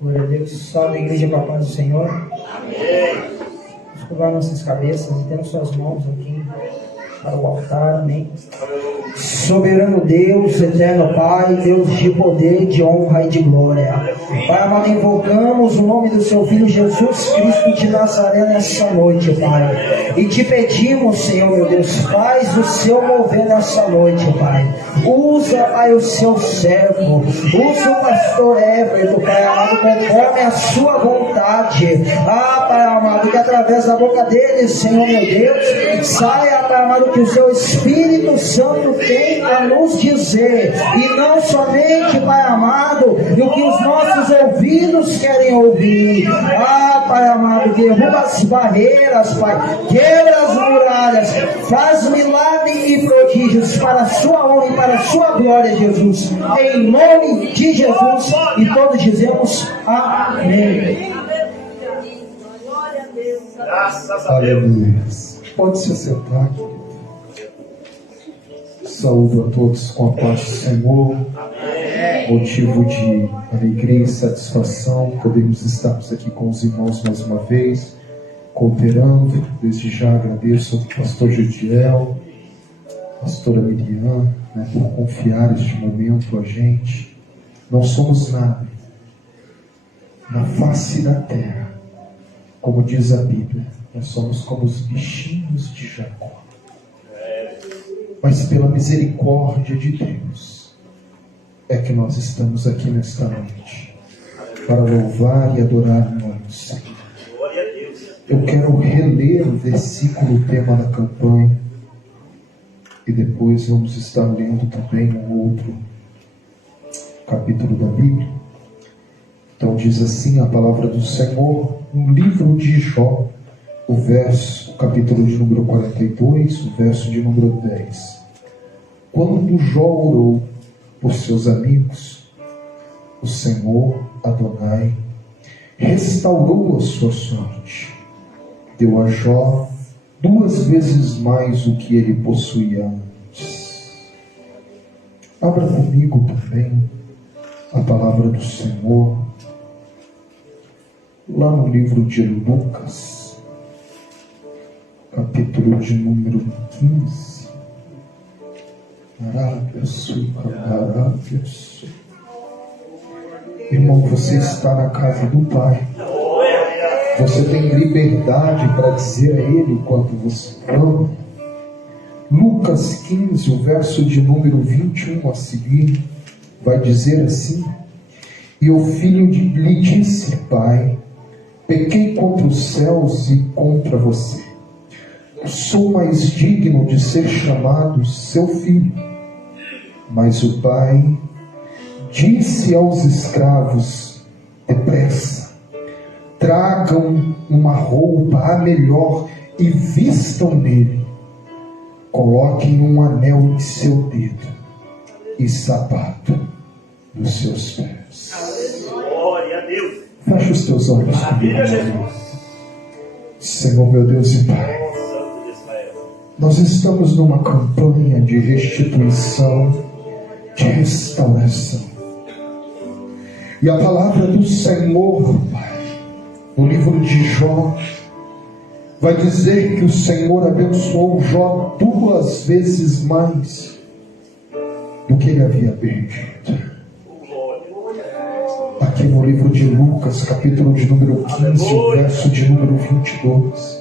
Glória a Deus. Salve a igreja com a paz do Senhor. Amém. Vamos curvar nossas cabeças e temos suas mãos aqui para o altar. Amém. Soberano Deus, eterno Pai, Deus de poder, de honra e de glória. Pai amado, invocamos o nome do seu Filho Jesus Cristo de Nazaré nessa noite, Pai. E te pedimos, Senhor, meu Deus, faz o seu mover nessa noite, Pai. Usa, Pai, o seu servo. Usa o pastor Everton, Pai amado, conforme a sua vontade. Pai amado, que através da boca dele, Senhor, meu Deus, saia, Pai amado, que o seu Espírito Santo tem a nos dizer. E não somente, Pai amado, o que os nossos ouvidos querem ouvir. Pai amado, derruba as barreiras, Pai. Quebra as muralhas. Faz milagres e prodígios para a sua honra e para a sua glória, Jesus. Em nome de Jesus. E todos dizemos amém. Aleluia. Pode se sentar, querido. Saúdo a todos com a paz do Senhor. Motivo de alegria e satisfação podermos estarmos aqui com os irmãos mais uma vez, cooperando. Desde já agradeço ao pastor Judiel, pastora Miriam, por confiar este momento a gente. Não somos nada na face da terra, como diz a Bíblia. Nós somos como os bichinhos de Jacó. Mas pela misericórdia de Deus é que nós estamos aqui nesta noite para louvar e adorar o nome do Senhor. Eu quero reler o versículo tema da campanha e depois vamos estar lendo também um outro capítulo da Bíblia. Então diz assim a palavra do Senhor no livro de Jó, o capítulo de número 42, o verso de número 10. Quando Jó orou por seus amigos, o Senhor Adonai restaurou a sua sorte. Deu a Jó 2 vezes mais o que ele possuía antes. Abra comigo também a palavra do Senhor lá no livro de Lucas, capítulo de número 15. Irmão, você está na casa do Pai. Você tem liberdade para dizer a Ele o quanto você ama. Lucas 15, o verso de número 21 a seguir, vai dizer assim: E o filho lhe disse: Pai, pequei contra os céus e contra você. Sou mais digno de ser chamado seu filho. Mas o pai disse aos escravos: depressa, tragam uma roupa a melhor e vistam nele. Coloquem um anel em seu dedo e sapato nos seus pés. Glória a Deus. Feche os teus olhos comigo, meu Deus. Senhor, meu Deus e Pai, nós estamos numa campanha de restituição, de restauração. E a palavra do Senhor, Pai, no livro de Jó, vai dizer que o Senhor abençoou Jó 2 vezes mais do que ele havia perdido. Aqui no livro de Lucas, capítulo de número 15, o verso de número 22,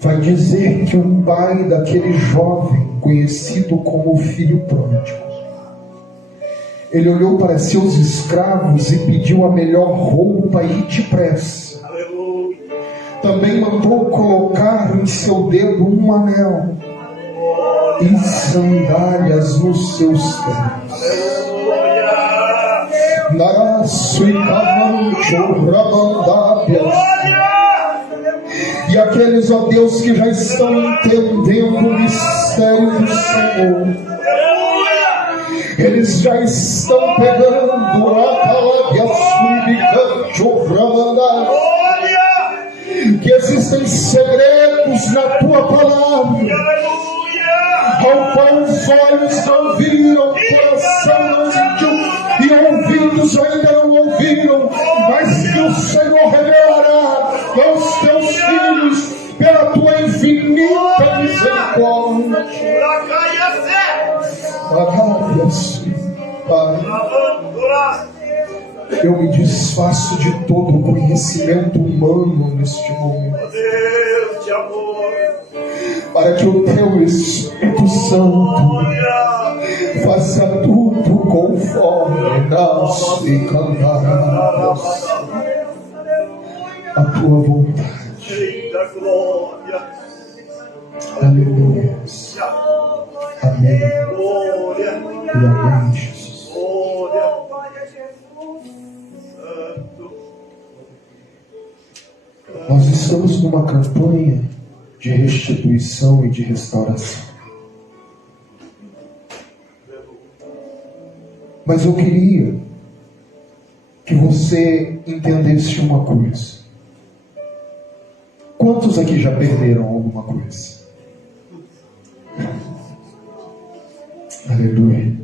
vai dizer que o pai daquele jovem, conhecido como o filho pródigo, ele olhou para seus escravos e pediu a melhor roupa e depressa. Também mandou colocar em seu dedo um anel e sandálias nos seus pés. E aqueles, ó Deus, que já estão entendendo o mistério do Senhor, eles já estão pegando a palavra que existem segredos na tua palavra, ao qual os olhos não viram, o coração não sentiu e ouvidos ainda não ouviram, Pai, eu me desfaço de todo o conhecimento humano neste momento, para que o Teu Espírito Santo faça tudo conforme nós e cantarás a Tua vontade. Aleluia. Amém. E amém, Jesus. Nós estamos numa campanha de restituição e de restauração. Mas eu queria que você entendesse uma coisa. Quantos aqui já perderam alguma coisa? Aleluia.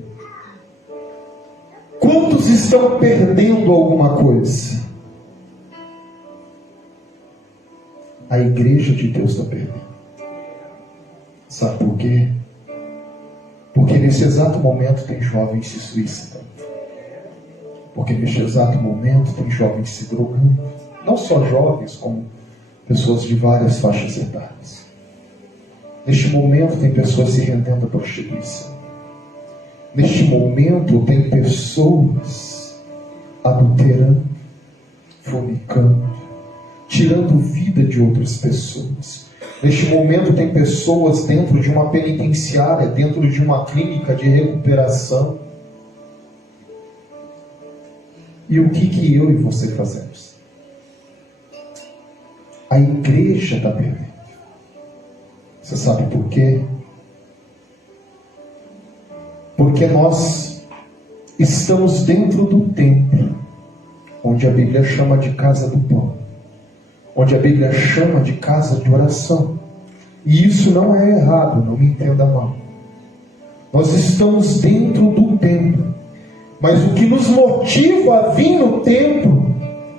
Quantos estão perdendo alguma coisa? A igreja de Deus está perdendo. Sabe por quê? Porque nesse exato momento tem jovens se suicidando. Porque nesse exato momento tem jovens se drogando. Não só jovens, como pessoas de várias faixas etárias. Neste momento tem pessoas se rendendo à prostituição. Neste momento tem pessoas adulterando, fornicando, tirando vida de outras pessoas. Neste momento tem pessoas dentro de uma penitenciária, dentro de uma clínica de recuperação. E o que eu e você fazemos? A igreja está perdendo. Você sabe por quê? Porque nós estamos dentro do templo, onde a Bíblia chama de casa do pão, onde a Bíblia chama de casa de oração. E isso não é errado, não me entenda mal. Nós estamos dentro do templo, mas o que nos motiva a vir no templo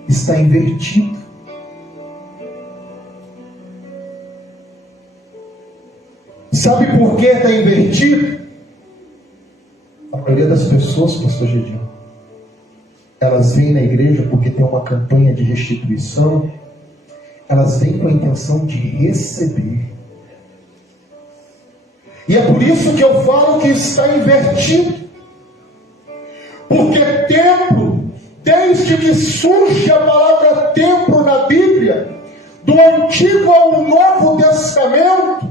está invertido. Sabe por que está invertido? A maioria das pessoas, pastor Gedinho, elas vêm na igreja porque tem uma campanha de restituição. Elas vêm com a intenção de receber. E é por isso que eu falo que está invertido. Porque templo, desde que surge a palavra templo na Bíblia, do Antigo ao Novo Testamento,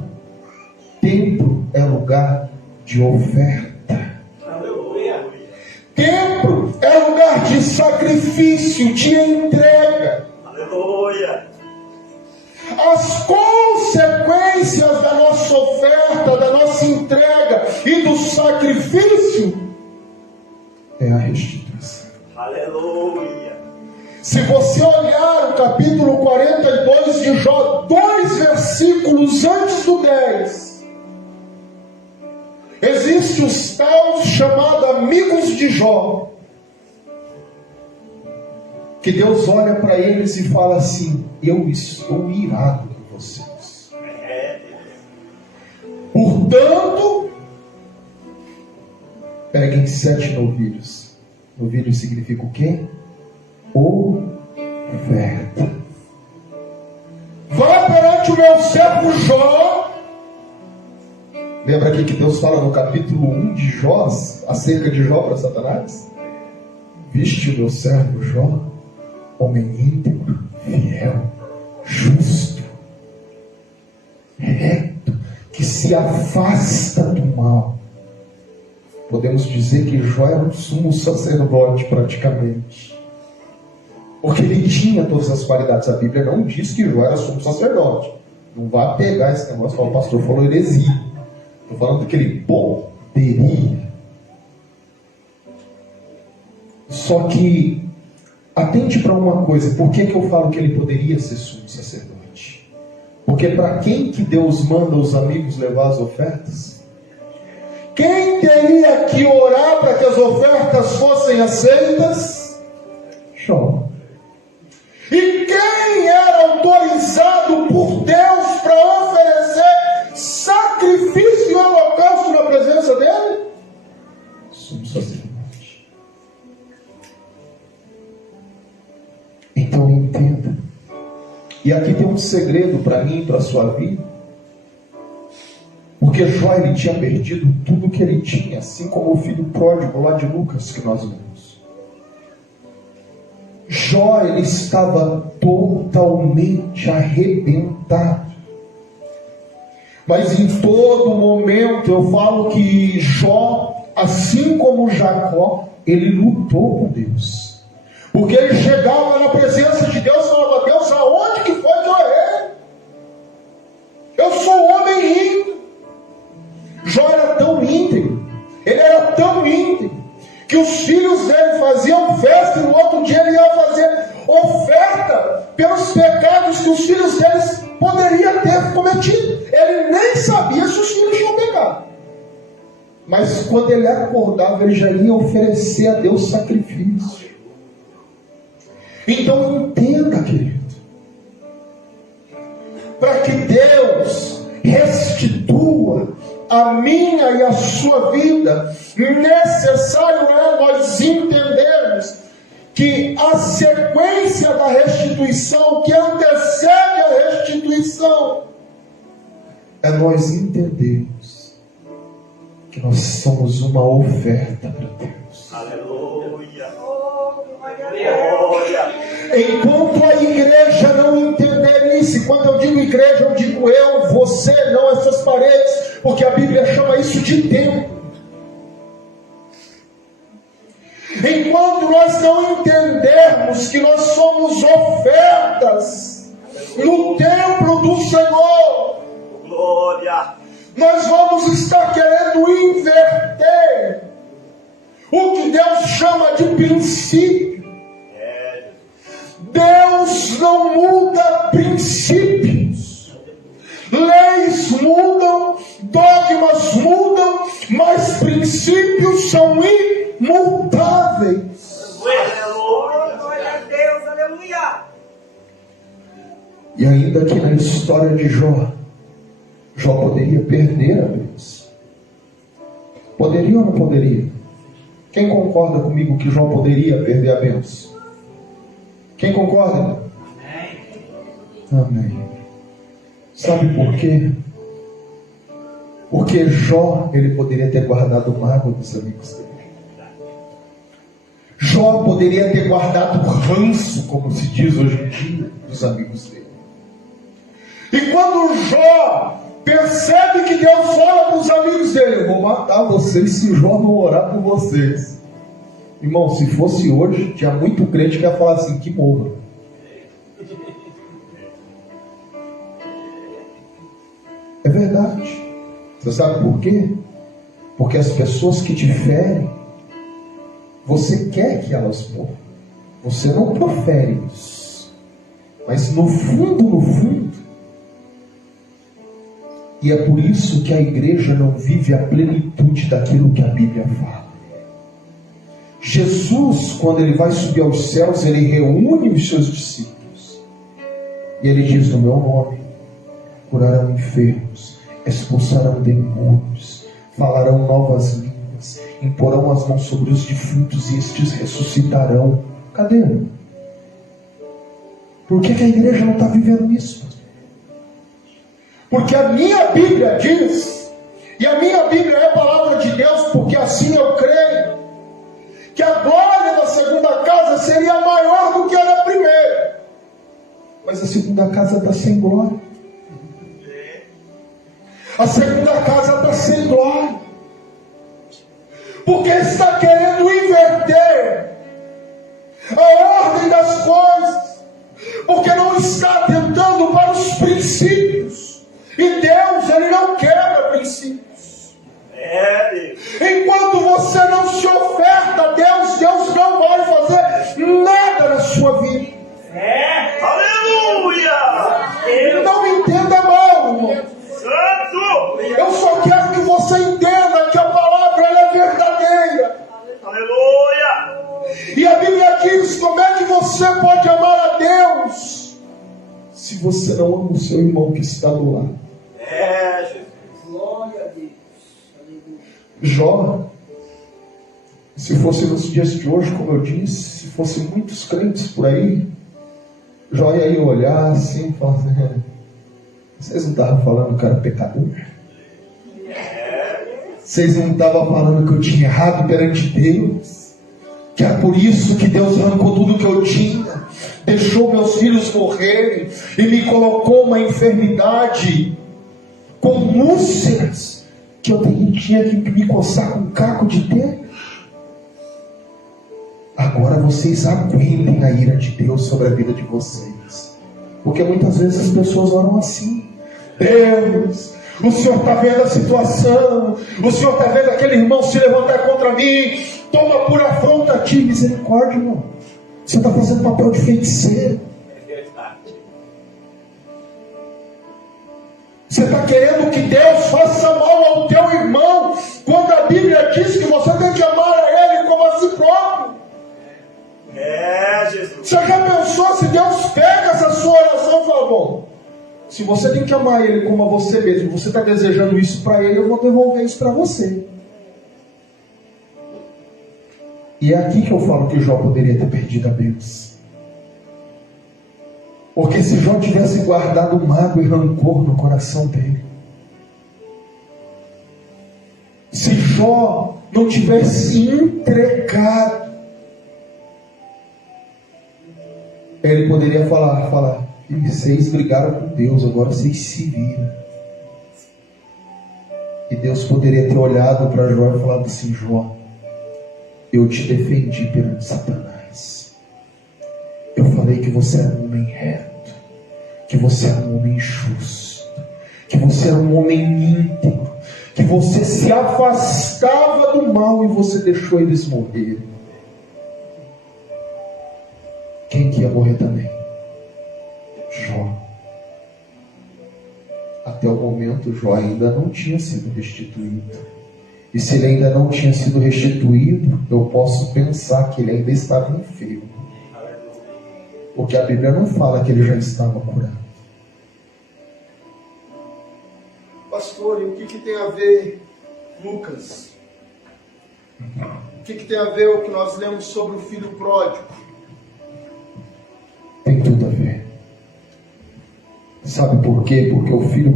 templo é lugar de oferta. Templo é lugar de sacrifício, de entrega. Aleluia. As consequências da nossa oferta, da nossa entrega e do sacrifício é a restituição. Aleluia. Se você olhar o capítulo 42 de Jó, 2 versículos antes do 10, existe os tais chamados amigos de Jó, que Deus olha para eles e fala assim: eu estou irado com vocês. Portanto, peguem 7 novilhos. Novilho significa o quê? Oferta. Vá perante o meu servo Jó. Lembra aqui que Deus fala no capítulo 1 de Jó, acerca de Jó para Satanás? Viste o meu servo Jó, homem íntegro, fiel, justo, reto, que se afasta do mal. Podemos dizer que Jó era um sumo sacerdote praticamente, porque ele tinha todas as qualidades. A Bíblia não diz que Jó era sumo sacerdote. Não vá pegar esse negócio e falar: o pastor falou heresia. Estou falando que ele poderia. Só que atente para uma coisa. Por que eu falo que ele poderia ser sumo sacerdote? Porque para quem que Deus manda os amigos levar as ofertas? Quem teria que orar para que as ofertas fossem aceitas? Jó. E quem era autorizado por Deus para oferecer sacrifício e holocausto na presença dele? sumo sacerdote. Então entenda. E aqui tem um segredo para mim e para a sua vida. Porque Jó, ele tinha perdido tudo que ele tinha, assim como o filho pródigo lá de Lucas que nós vemos. Jó, ele estava totalmente arrebentado. Mas em todo momento eu falo que Jó, assim como Jacó, ele lutou com Deus. Porque ele chegava na presença de Deus e falava: Deus, aonde que foi que eu errei? Eu sou um homem íntegro. Jó era tão íntegro, ele era tão íntegro, que os filhos dele faziam festa e no outro dia ele ia fazer oferta pelos pecados que os filhos deles poderiam ter cometido. Ele nem sabia se os filhos tinham pecado. Mas quando ele acordava, ele já ia oferecer a Deus sacrifício. Então entenda, querido, para que Deus restitua a minha e a sua vida, necessário é nós entendermos que a sequência da restituição, que antecede a restituição, é nós entendermos que nós somos uma oferta para Deus. Aleluia. Enquanto a igreja não entender isso, e quando eu digo igreja, eu digo eu, você, não essas paredes, porque a Bíblia chama isso de templo. Enquanto nós não entendermos que nós somos ofertas no templo do Senhor, Glória. nós vamos estar querendo inverter o que Deus chama de princípio. Deus não muda princípios. Leis mudam, dogmas mudam, mas princípios são imutáveis. Glória a Deus, aleluia. E ainda que na história de Jó, Jó poderia perder a bênção. Poderia ou não poderia? Quem concorda comigo que Jó poderia perder a bênção? Quem concorda? Amém. Sabe por quê? Porque Jó, ele poderia ter guardado o mágoa dos amigos dele. Jó poderia ter guardado o ranço, como se diz hoje em dia, dos amigos dele. E quando Jó percebe que Deus fala para os amigos dele: eu vou matar vocês se Jó não orar por vocês. Irmão, se fosse hoje, tinha muito crente que ia falar assim: que morra. É verdade. Você sabe por quê? Porque as pessoas que te ferem, você quer que elas morram. Você não profere isso. Mas no fundo, e é por isso que a igreja não vive a plenitude daquilo que a Bíblia fala. Jesus, quando ele vai subir aos céus, ele reúne os seus discípulos. E ele diz: no meu nome curarão enfermos, expulsarão demônios, falarão novas línguas, imporão as mãos sobre os defuntos e estes ressuscitarão. Cadê? Por que a igreja não está vivendo isso? Porque a minha Bíblia diz, e a minha Bíblia é a palavra de Deus, porque assim eu creio, que a glória da segunda casa seria maior do que a da primeira. Mas a segunda casa está sem glória. A segunda casa está sem glória. Porque está querendo inverter a ordem das coisas. Porque não está atentando para os princípios. E Deus, ele não quebra princípios. Enquanto você não se oferta a Deus, Deus não vai fazer nada na sua vida. Aleluia. Não entenda mal, irmão. Santo. Eu só quero que você entenda que a palavra ela é verdadeira. Aleluia. E a Bíblia diz: como é que você pode amar a Deus se você não ama o seu irmão que está do lado? Jesus. Glória a Deus. Aleluia. Jó, Se fosse nos dias de hoje, como eu disse, se fossem muitos crentes por aí, Jó ia olhar assim e falar assim, vocês não estavam falando que eu era pecador? Vocês não estavam falando que eu tinha errado perante Deus? Que era por isso que Deus arrancou tudo que eu tinha, deixou meus filhos morrerem e me colocou uma enfermidade com úlceras, que eu tinha que me coçar com um caco de dedo? Agora vocês aguentem a ira de Deus sobre a vida de vocês, porque muitas vezes as pessoas oram assim: Deus, o Senhor está vendo a situação, o Senhor está vendo aquele irmão se levantar contra mim, toma por afronta a ti. Misericórdia, irmão, você está fazendo papel de feiticeiro. Você está querendo que Deus faça mal ao teu irmão, quando a Bíblia diz que você tem que amar a ele como a si próprio. Jesus. Você já pensou se Deus pega essa sua oração e fala: bom, se você tem que amar ele como a você mesmo, você está desejando isso para ele, eu vou devolver isso para você. E é aqui que eu falo que Jó poderia ter perdido a bênção. Porque se Jó tivesse guardado mágoa e rancor no coração dele, se Jó não tivesse entregado, ele poderia falar: vocês brigaram com Deus, agora vocês se viram. E Deus poderia ter olhado para Jó e falado assim: Jó, eu te defendi perante Satanás. Eu falei que você era um homem reto, que você era um homem justo, que você era um homem íntegro, que você se afastava do mal e você deixou eles morrerem. Quem que ia morrer também? Jó. Até o momento, Jó ainda não tinha sido restituído. E se ele ainda não tinha sido restituído, eu posso pensar que ele ainda estava enfermo. Porque a Bíblia não fala que ele já estava curado. Pastor, e o que tem a ver, Lucas? O que tem a ver o que nós lemos sobre o filho pródigo? Tem tudo a ver. Sabe por quê? Porque o filho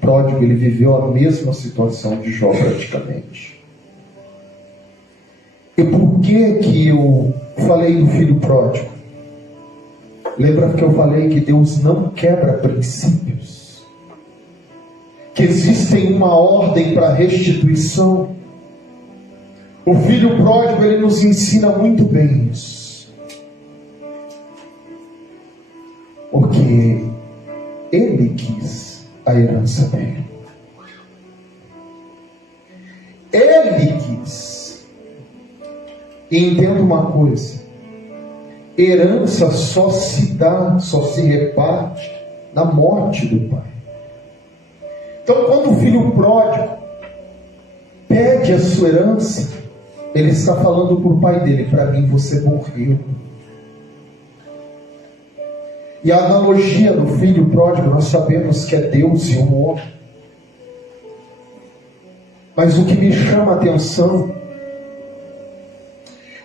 pródigo, ele viveu a mesma situação de Jó praticamente. E por que eu falei do filho pródigo? Lembra que eu falei que Deus não quebra princípios? Que existem uma ordem para restituição? O filho pródigo, ele nos ensina muito bem isso. Porque ele quis a herança dele. Ele quis. E entenda uma coisa: herança só se dá, só se reparte na morte do pai. Então, quando o filho pródigo pede a sua herança, ele está falando para o pai dele: para mim você morreu. E a analogia do filho pródigo, nós sabemos que é Deus e um homem. Mas o que me chama a atenção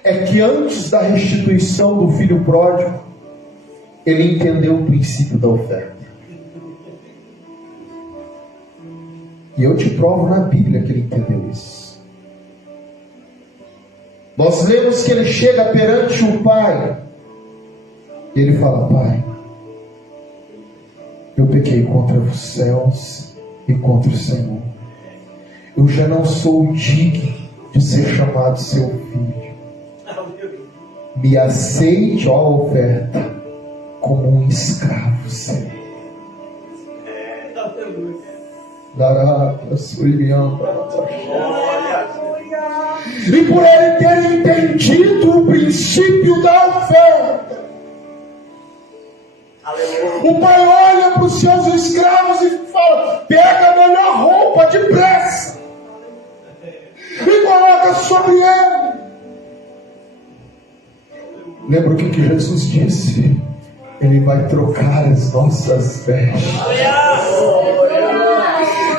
é que antes da restituição do filho pródigo, ele entendeu o princípio da oferta. E eu te provo na Bíblia que ele entendeu isso. Nós lemos que ele chega perante o pai e ele fala: pai, eu pequei contra os céus e contra o Senhor. Eu já não sou digno de ser chamado seu filho. Me aceite, ó, a oferta, como um escravo seu. Dará a sua irião. E por ele ter entendido o princípio da oferta, o pai olha para os seus escravos e fala: pega a melhor roupa depressa e coloca sobre ele. Lembra o que Jesus disse? Ele vai trocar as nossas vestes.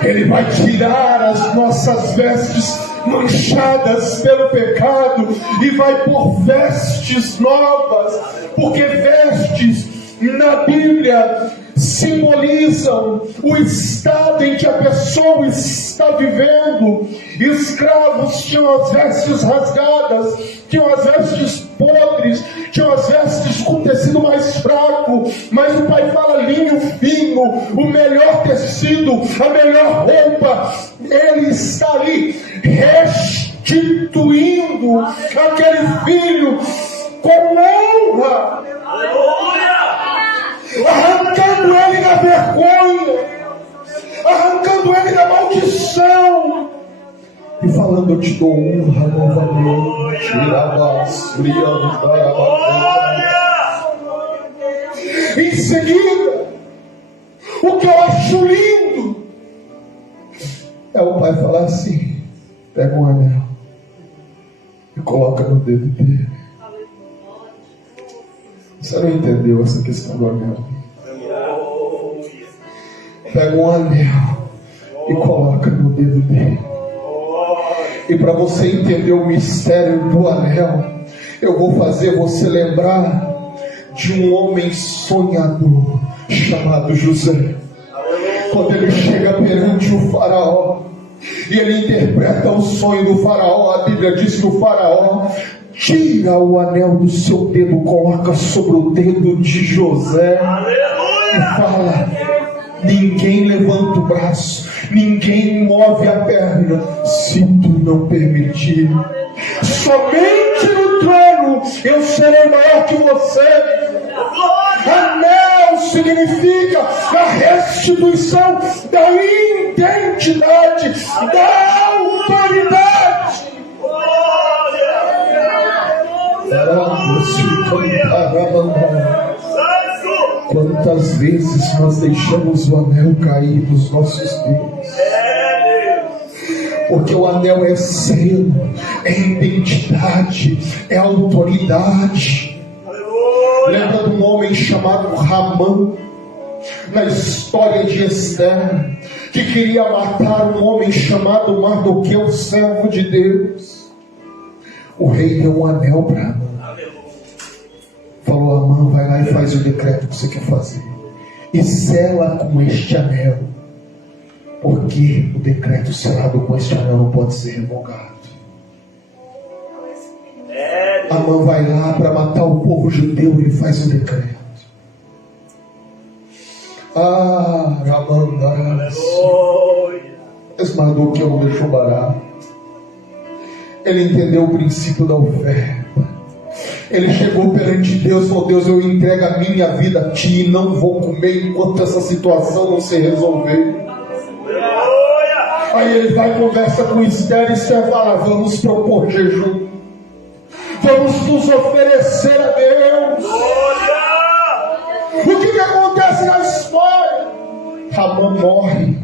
Ele vai tirar as nossas vestes manchadas pelo pecado, e vai pôr vestes novas, porque vestes na Bíblia simbolizam o estado em que a pessoa está vivendo. Escravos tinham as vestes rasgadas, tinham as vestes podres, tinham as vestes com tecido mais fraco, mas o Pai fala linho fino, o melhor tecido, a melhor roupa. Ele está ali restituindo aquele filho com honra, arrancando ele da vergonha, arrancando ele da maldição, e falando: eu te dou honra novamente. Em seguida, o que eu acho lindo é o Pai falar assim: pega um anel e coloca no dedo dele. Você não entendeu essa questão do anel? Pega um anel e coloca no dedo dele. E para você entender o mistério do anel, eu vou fazer você lembrar de um homem sonhador chamado José. Quando ele chega perante o faraó e ele interpreta o sonho do faraó, a Bíblia diz que o faraó tira o anel do seu dedo, coloca sobre o dedo de José e fala: ninguém levanta o braço, ninguém move a perna, se tu não permitir. Somente no trono eu serei maior que você. Anel significa a restituição da identidade, da autoridade. Quantas vezes nós deixamos o anel cair dos nossos dedos? Porque o anel é selo, é identidade, é autoridade. Lembra de um homem chamado Ramã, na história de Esther, que queria matar um homem chamado Mardoqueu, servo de Deus. O rei deu um anel para Amã. Falou: Amã, vai lá e faz o decreto que você quer fazer, e sela com este anel, porque o decreto selado com este anel não pode ser revogado. Amã vai lá para matar o povo judeu, ele faz o decreto. Mas Mardoqueu não deixou barato. Ele entendeu o princípio da oferta. Ele chegou perante Deus e falou: Deus, eu entrego a minha vida a ti e não vou comer enquanto essa situação não se resolver. Aí ele vai e conversa com Esther, e Esther fala: vamos propor jejum, vamos nos oferecer a Deus. O que acontece na história? Ramã morre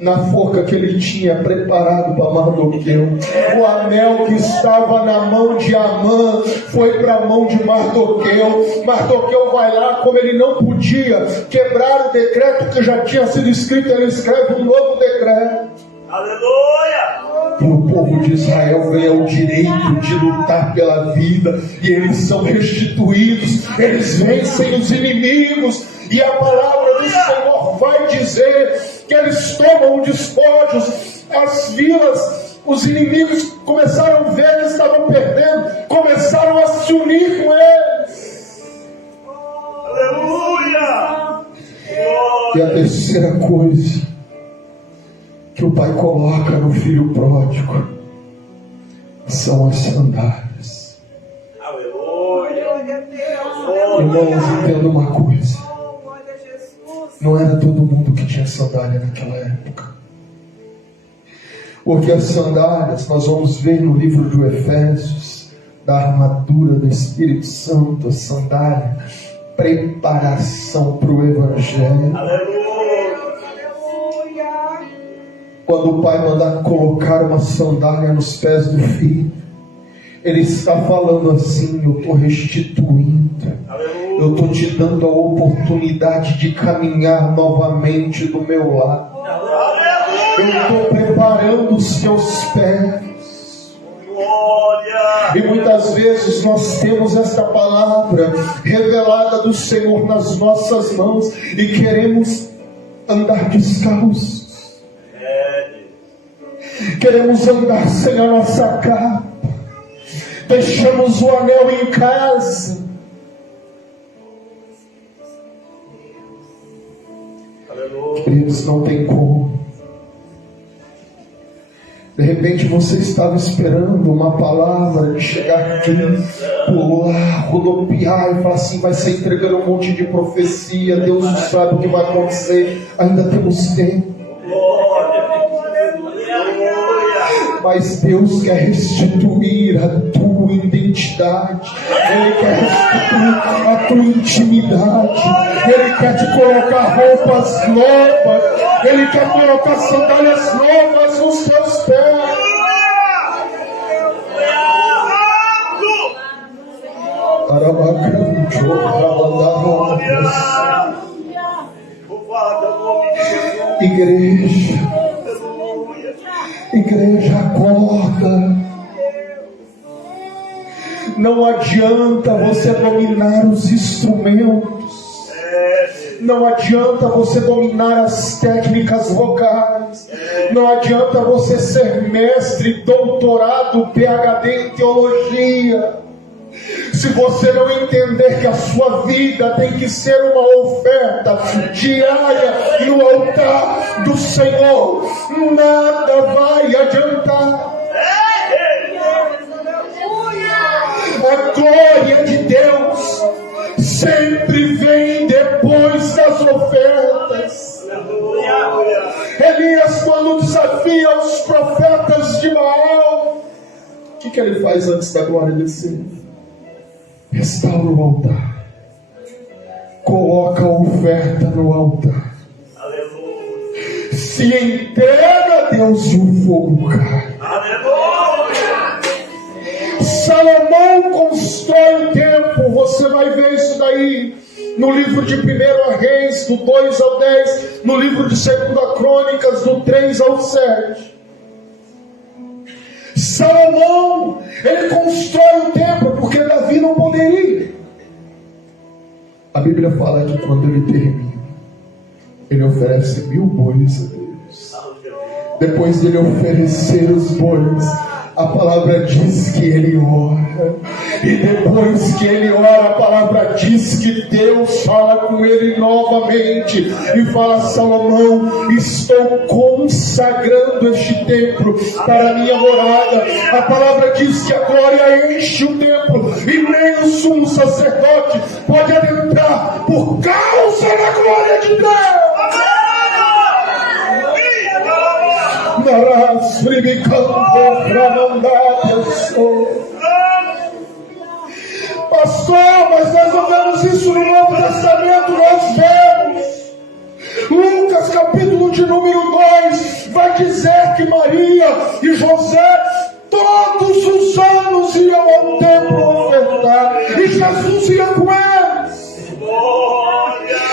na forca que ele tinha preparado para Mardoqueu. O anel que estava na mão de Amã foi para a mão de Mardoqueu. Mardoqueu vai lá, como ele não podia quebrar o decreto que já tinha sido escrito, ele escreve um novo decreto. Aleluia! E o povo de Israel ganha o direito de lutar pela vida, e eles são restituídos, eles vencem os inimigos, e a palavra do Senhor vai dizer que eles tomam despojos, as vilas, os inimigos começaram a ver, eles estavam perdendo, começaram a se unir com eles. Aleluia! E a terceira coisa que o pai coloca no filho pródigo são as sandálias. Aleluia! Irmãos, entenda uma coisa: não era todo mundo que tinha sandália naquela época. Porque as sandálias, nós vamos ver no livro de Efésios, da armadura do Espírito Santo, a sandália, preparação para o Evangelho. Aleluia! Quando o pai mandar colocar uma sandália nos pés do filho, ele está falando assim: eu estou restituindo, eu estou te dando a oportunidade de caminhar novamente do meu lado. Aleluia! Eu estou preparando os teus pés. Glória. E muitas vezes nós temos esta palavra revelada do Senhor nas nossas mãos e queremos andar descalços. Queremos andar sem a nossa capa. Deixamos o anel em casa. Queridos, não tem como. De repente você estava esperando uma palavra de chegar aqui, pular, rodopiar e falar assim, vai ser entregando um monte de profecia, Deus não sabe o que vai acontecer, ainda temos tempo. Mas Deus quer restituir a tua identidade, Ele quer restituir a tua intimidade, Ele quer te colocar roupas novas, Ele quer colocar sandálias novas nos teus pés. Igreja, acorda. Não adianta você dominar os instrumentos, não adianta você dominar as técnicas vocais, não adianta você ser mestre, doutorado, PhD em teologia, se você não entender que a sua vida tem que ser uma oferta diária no altar do Senhor, nada vai adiantar. A glória de Deus sempre vem depois das ofertas. Elias, quando desafia os profetas de Baal, o que ele faz antes da glória descer? Restaura o altar, coloca a oferta no altar, se entrega a Deus e o fogo cai. Salomão constrói o templo. Você vai ver isso daí no livro de 1 Reis, do 2 ao 10, no livro de 2 Crônicas, do 3 ao 7. Salomão, ele constrói o templo porque Davi não poderia. A Bíblia fala que quando ele termina, ele oferece 1000 bois a Deus. Depois dele oferecer os bois, a palavra diz que ele ora. E depois que ele ora, a palavra diz que Deus fala com ele novamente e fala: Salomão, estou consagrando este templo para a minha morada. A palavra diz que a glória enche o templo e nem o sumo sacerdote pode adentrar por causa da glória de Deus. Darás fribicando para mandar pessoa. Pastor, mas nós não vemos isso no Novo Testamento. Nós vemos Lucas capítulo de número 2 vai dizer que Maria e José todos os anos iam ao templo ofertar, e Jesus ia com eles.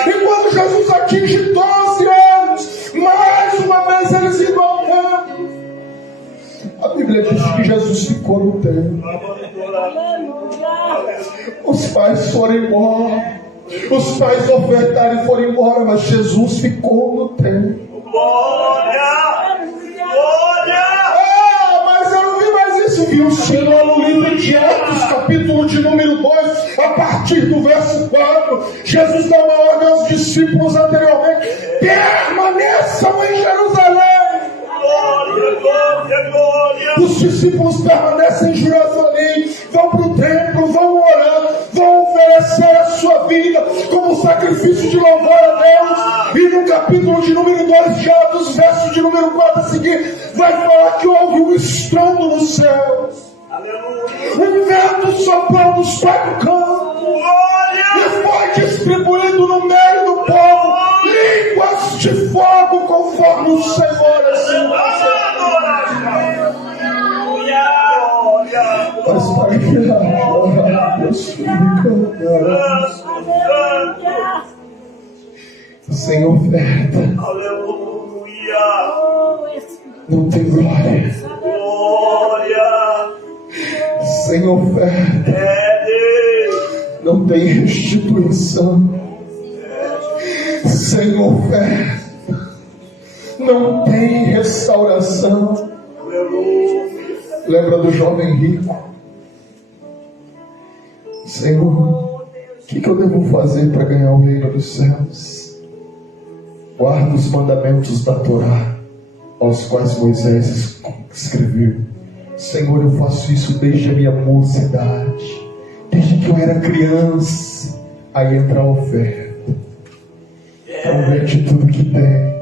E quando Jesus atinge 12 anos, mais uma vez eles iam ao templo. A Bíblia diz que Jesus ficou no templo. Os pais foram embora, os pais ofertaram e foram embora, mas Jesus ficou no templo. Glória! Glória! Mas eu não vi mais isso. Viu sim lá no livro de Atos, capítulo de número 2, a partir do verso 4. Jesus dá uma ordem aos discípulos anteriormente: permaneçam em Jerusalém. Glória, glória, glória! Os discípulos permanecem em Jerusalém, vão para o templo, vão orar, vão oferecer a sua vida como sacrifício de louvor a Deus. E no capítulo de número 2 de Atos, verso de número 4 a seguir, vai falar que houve um estrondo nos céus. Um vento soprou dos 4 cantos e foi distribuído no meio do povo línguas de fogo, conforme o Senhor assim. Mas para que sem oferta, glória. Glória. Sem oferta É Deus. não tem restituição. Sem oferta não tem restauração. Aleluia. Lembra do jovem rico? Senhor, o que eu devo fazer para ganhar o reino dos céus? Guarda os mandamentos da Torá, aos quais Moisés escreveu. Senhor, eu faço isso desde a minha mocidade, desde que eu era criança. Aí entra a oferta. Então vende tudo que tem,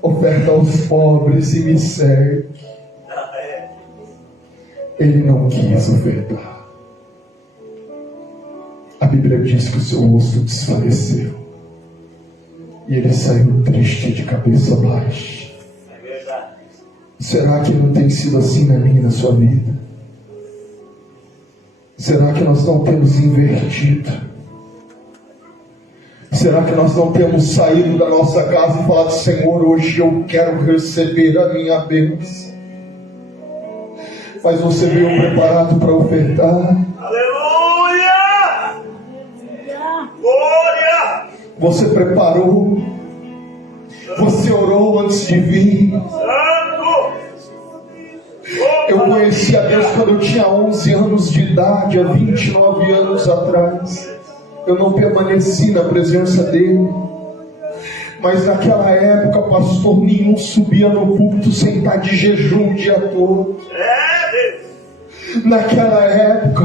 oferta aos pobres e me segue. Ele não quis ofertar. A Bíblia diz que o seu rosto desfaleceu e ele saiu triste, de cabeça baixa. É verdade. Será que não tem sido assim na minha e na sua vida? Será que nós não temos invertido? Será que nós não temos saído da nossa casa e falado: Senhor, hoje eu quero receber a minha bênção? Mas você veio preparado para ofertar? Aleluia. Glória. Você preparou? Você orou antes de vir? Santo. Eu conheci a Deus quando eu tinha 11 anos de idade, há 29 anos atrás. Eu não permaneci na presença dele. Mas naquela época, pastor nenhum subia no púlpito sem estar de jejum o dia todo. É Deus. Naquela época,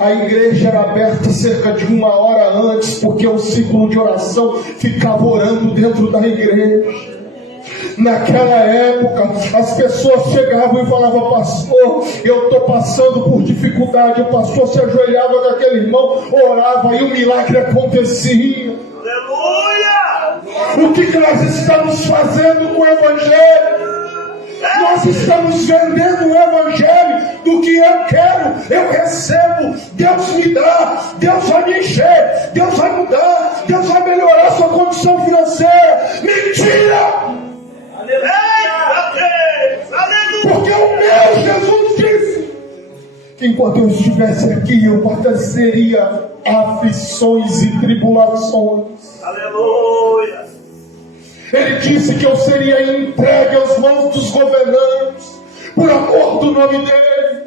a igreja era aberta cerca de 1 hora antes, porque o círculo de oração ficava orando dentro da igreja. Naquela época, as pessoas chegavam e falavam: pastor, eu estou passando por dificuldade. O pastor se ajoelhava com aquele irmão, orava e o milagre acontecia. Aleluia. O que nós estamos fazendo com o Evangelho? Nós estamos vendendo o Evangelho do que eu quero, eu recebo, Deus me dá, Deus vai me encher, Deus vai mudar, Deus vai melhorar a sua condição financeira. Mentira! Eita Deus. Aleluia. Porque o meu Jesus disse que enquanto eu estivesse aqui, eu padeceria aflições e tribulações. Aleluia. Ele disse que eu seria entregue às mãos dos governantes, por amor do nome dele,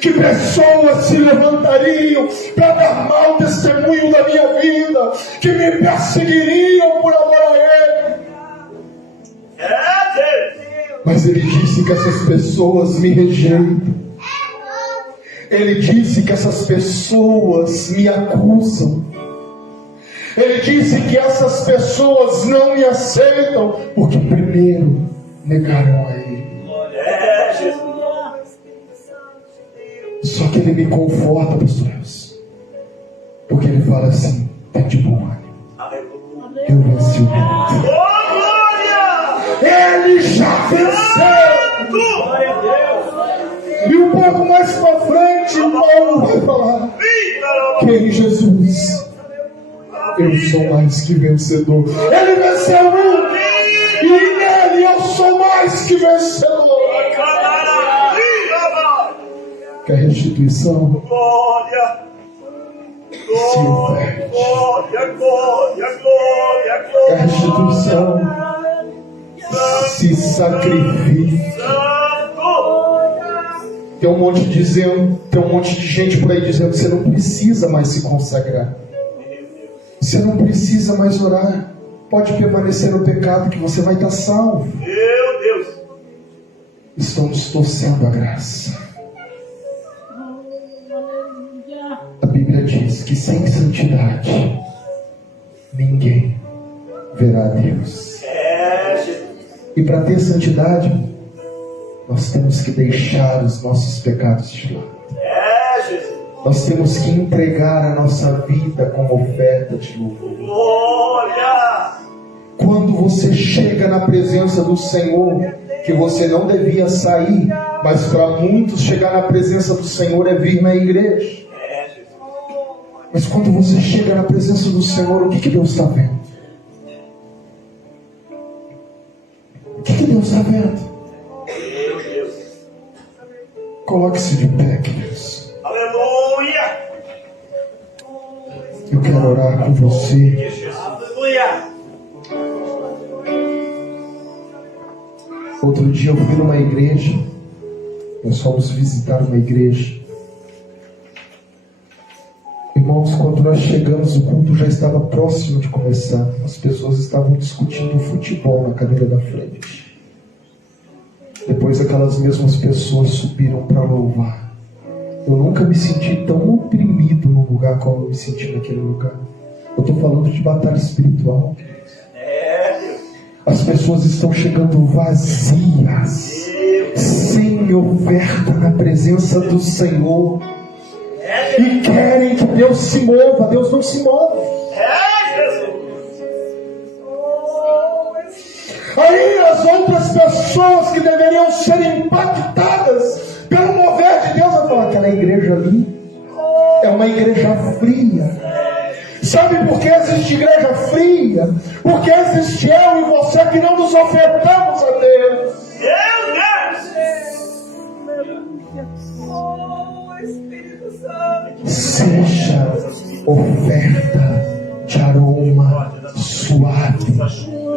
que pessoas se levantariam para dar mau testemunho da minha vida, que me perseguiriam por amor a ele. É Deus. Mas ele disse que essas pessoas me rejeitam. Ele disse que essas pessoas me acusam. Ele disse que essas pessoas não me aceitam, porque primeiro negaram a ele. É Jesus. Só que ele me conforta, pastor Elcio, porque ele fala assim: tem de bom ânimo, Aleluia. eu venci o mundo. Oh, glória. Ele já venceu. Glória a Deus. E um pouco mais para frente, Paulo vai falar que em Jesus eu sou mais que vencedor. Ele venceu o mundo e nele eu sou mais que vencedor. Quer restituição? Glória. Glória. Glória. Glória. Glória. Quer restituição? Se sacrifique. Tem um monte de gente por aí dizendo que você não precisa mais se consagrar. Você não precisa mais orar. Pode permanecer no pecado que você vai estar salvo. Meu Deus. Estamos torcendo a graça. A Bíblia diz que sem santidade ninguém verá a Deus. É Jesus. E para ter santidade, nós temos que deixar os nossos pecados de lado. É Jesus. Nós temos que entregar a nossa vida como oferta de louvor. Glória. Quando você chega na presença do Senhor, que você não devia sair, mas para muitos chegar na presença do Senhor é vir na igreja. É Jesus. Mas quando você chega na presença do Senhor, o que Deus está vendo? O que Deus está vendo? Coloque-se de pé, queridos. Aleluia. Eu quero orar com você. Aleluia. Outro dia eu fui numa igreja. Nós fomos visitar uma igreja. Irmãos, quando nós chegamos, o culto já estava próximo de começar. As pessoas estavam discutindo futebol na cadeira da frente. Depois aquelas mesmas pessoas subiram para louvar. Eu nunca me senti tão oprimido num lugar como eu me senti naquele lugar. Eu estou falando de batalha espiritual. As pessoas estão chegando vazias, sem oferta na presença do Senhor, e querem que Deus se mova. Deus não se move. Aí as outras pessoas que deveriam ser impactadas pelo mover de Deus, eu falo, aquela igreja ali é uma igreja fria. Sabe por que existe igreja fria? Porque existe eu e você que não nos ofertamos a Deus. Seja oferta de aroma suave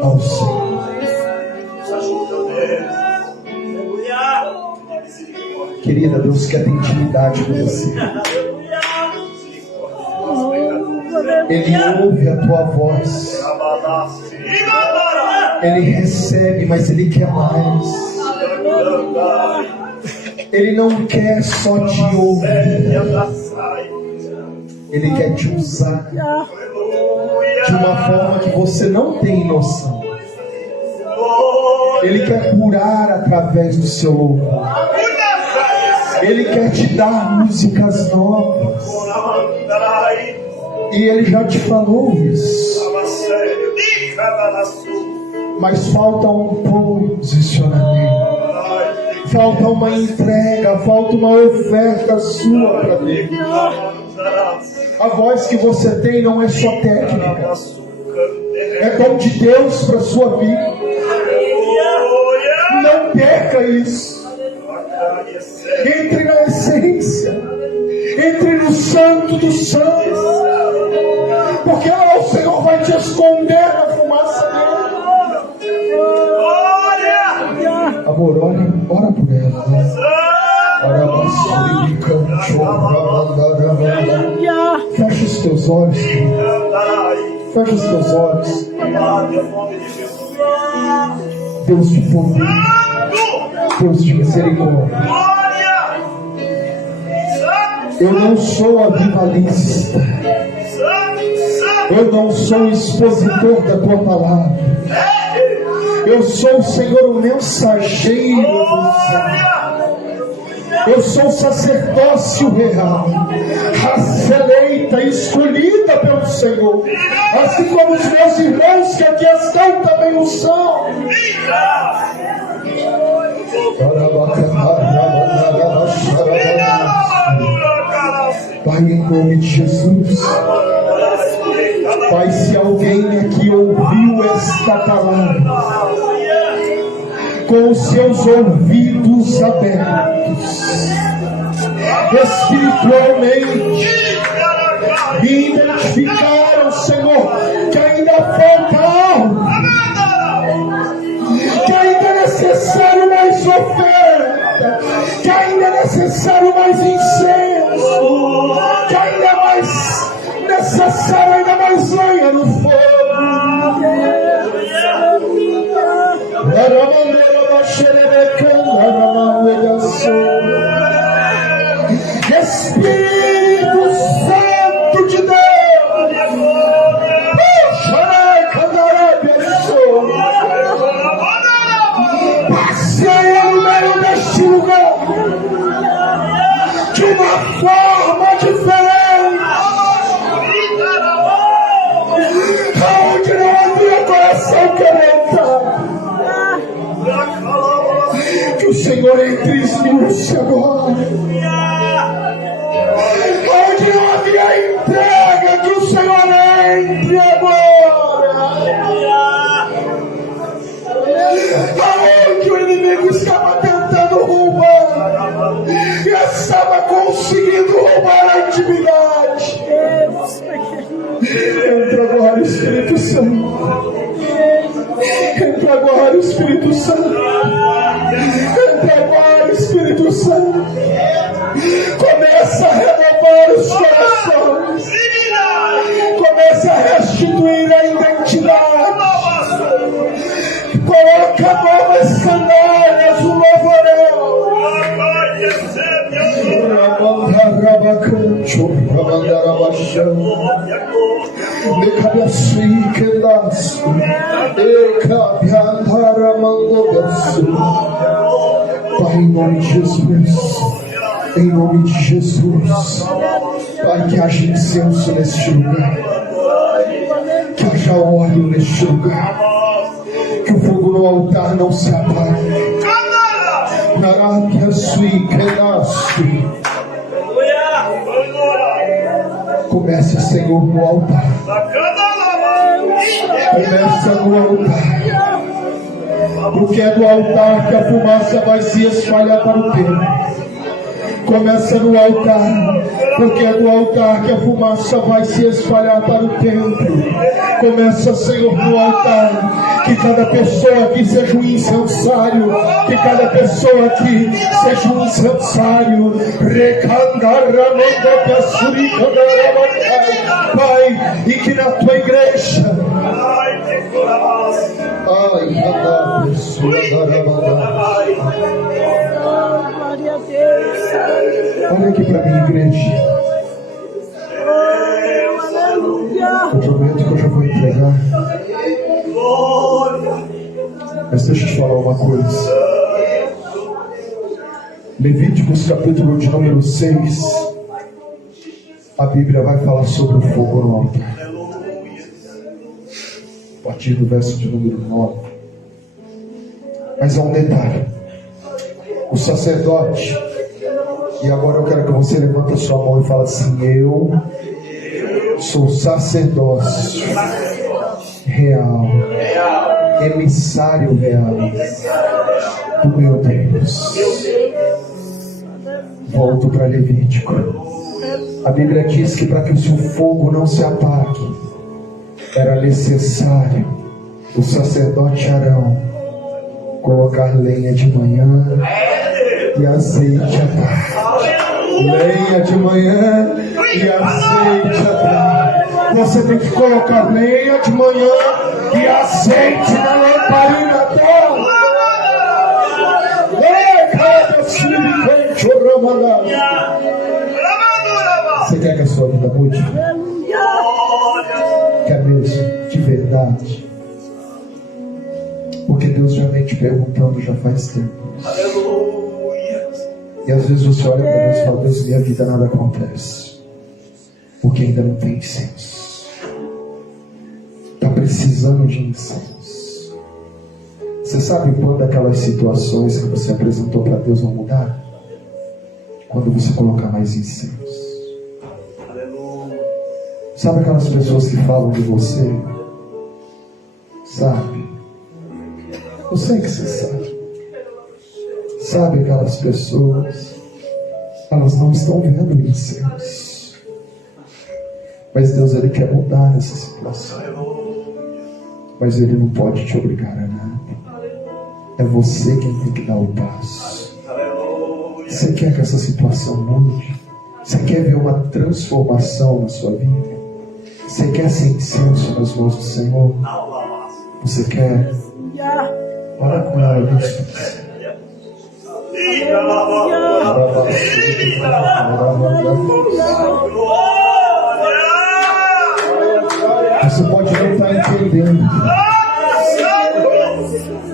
ao Senhor. Querida, Deus quer ter intimidade com você. Ele ouve a tua voz. Ele recebe, mas Ele quer mais. Ele não quer só te ouvir. Ele quer te usar de uma forma que você não tem noção. Ele quer curar através do seu louvor. Ele quer te dar músicas novas. E Ele já te falou isso. Mas falta um posicionamento. Falta uma entrega. Falta uma oferta sua para Deus. A voz que você tem não é só técnica. É dom de Deus para a sua vida. Não perca isso. Entre na essência. Entre no santo dos santos. Porque lá o Senhor vai te esconder na fumaça dele. Amor, ora por ela. Fecha os teus olhos, querido. Fecha os teus olhos. Deus de poder. Deus de misericórdia. Eu não sou avivalista. Eu não sou expositor da tua palavra. Eu sou, Senhor, o mensageiro do Senhor. Eu sou sacerdócio real, raça eleita, escolhida pelo Senhor. Assim como os meus irmãos que aqui estão também o são. Pai, em nome de Jesus. Pai, se alguém aqui ouviu esta palavra com os seus ouvidos abertos, espiritualmente, e identificaram, Senhor, que ainda falta algo, que ainda é necessário mais oferta, que ainda é necessário mais incenso, que ainda é mais necessário, ainda mais lenha no fogo. Espírito Santo de Deus, passeia no meio deste lugar de uma forma diferente, onde não havia coração quebrantado. Que o Senhor entre e esmiuce agora. Onde não havia entrega, que o Senhor entre agora. Aonde o inimigo estava tentando roubar, estava conseguindo roubar a intimidade. Entra agora, Espírito Santo. Entra agora, Espírito Santo. Entra agora, Espírito Santo. Começa a renovar os corações. Começa a restituir a identidade. Coloca novas sandálias, um novo anel. Pai, em nome de Jesus, em nome de Jesus, Pai, que haja incenso neste lugar, que haja óleo neste lugar, que o fogo no altar não se apague. Comece, Senhor, no altar. Começa no altar. Porque é do altar que a fumaça vai se espalhar para o templo. Começa no altar, porque é do altar que a fumaça vai se espalhar para o templo. Começa, Senhor, no altar, que cada pessoa aqui seja um incensário, que cada pessoa aqui seja um incensário. Pai, e que na tua igreja, olha aqui para mim, igreja. Eu prometo que eu já vou entregar. Mas deixa eu te falar uma coisa. Levíticos capítulo de número 6. A Bíblia vai falar sobre o fogo no altar. A partir do verso de número 9. Mas há um detalhe. O sacerdote, e agora eu quero que você levante a sua mão e fale assim: eu sou sacerdócio real, emissário real do meu Deus. Volto para Levítico. A Bíblia diz que para que o seu fogo não se apague, era necessário o sacerdote Arão colocar lenha de manhã e azeite à tarde. Lenha de manhã e azeite à tarde. Você tem que colocar lenha de manhã e azeite na lamparina dela. Você quer que a sua vida mude? Quer mesmo, de verdade? Porque Deus já vem te perguntando já faz tempo. E às vezes você olha para Deus e fala: Deus, minha vida nada acontece, porque ainda não tem incenso. Está precisando de incenso. Você sabe quando aquelas situações que você apresentou para Deus vão mudar? Quando você colocar mais incenso. Sabe aquelas pessoas que falam de você? Sabe? Eu sei que você sabe. Sabe aquelas pessoas? Elas não estão vendo o incenso. Mas Deus, Ele quer mudar essa situação. Mas Ele não pode te obrigar a nada. É você quem tem que dar o passo. Você quer que essa situação mude? Você quer ver uma transformação na sua vida? Você quer ser incenso nas mãos do Senhor? Você quer? Ora com ela, Deus. Você pode não estar entendendo,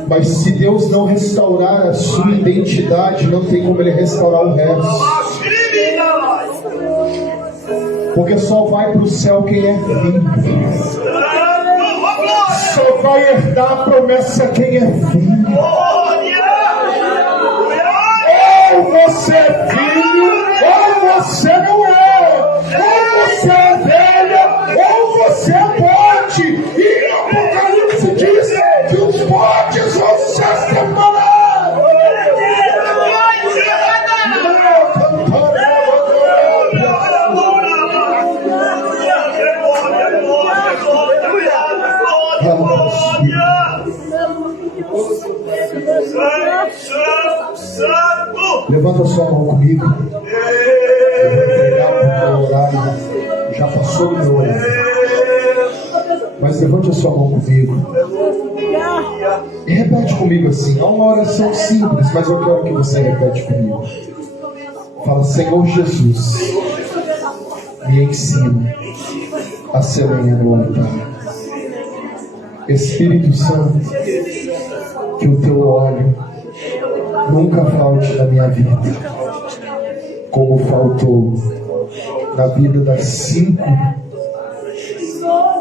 mas se Deus não restaurar a sua identidade, não tem como Ele restaurar o resto. Porque só vai para o céu quem é filho. Só vai herdar a promessa quem é filho. Ou você é filho, ou você não é. Ou você é velha, ou você é pote. E o Apocalipse diz que os potes vão se separar. Levanta a sua mão comigo. Eu vou entregar para o horário. Já passou do meu horário. Mas levante a sua mão comigo. E repete comigo assim. É uma oração simples, mas eu quero que você repete comigo. Fala: Senhor Jesus, me ensina a ser lenha no altar. Espírito Santo, que o teu óleo nunca falte na minha vida, como faltou na vida das 5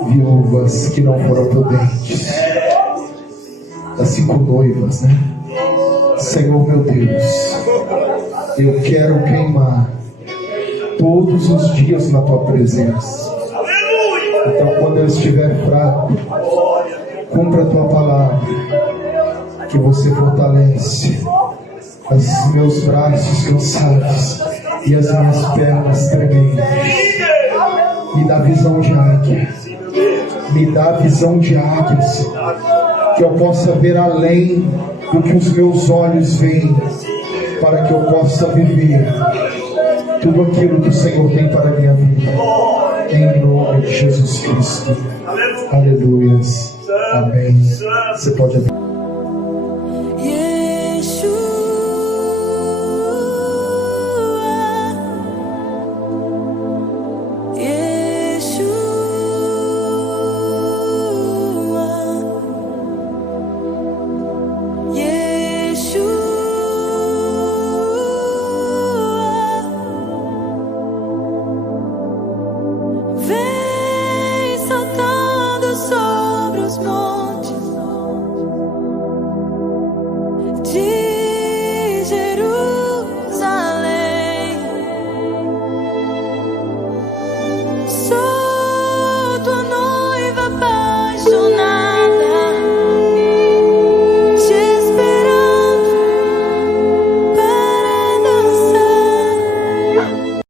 viúvas que não foram prudentes, das 5 noivas, né? Senhor meu Deus, eu quero queimar todos os dias na tua presença. Então, quando eu estiver fraco, cumpra a tua palavra, que você fortalece os meus braços cansados e as minhas pernas tremendo. Me dá visão de águia. Me dá visão de águia, Senhor. Que eu possa ver além do que os meus olhos veem, para que eu possa viver tudo aquilo que o Senhor tem para a minha vida. Em nome de Jesus Cristo. Aleluias. Amém. Você pode abrir.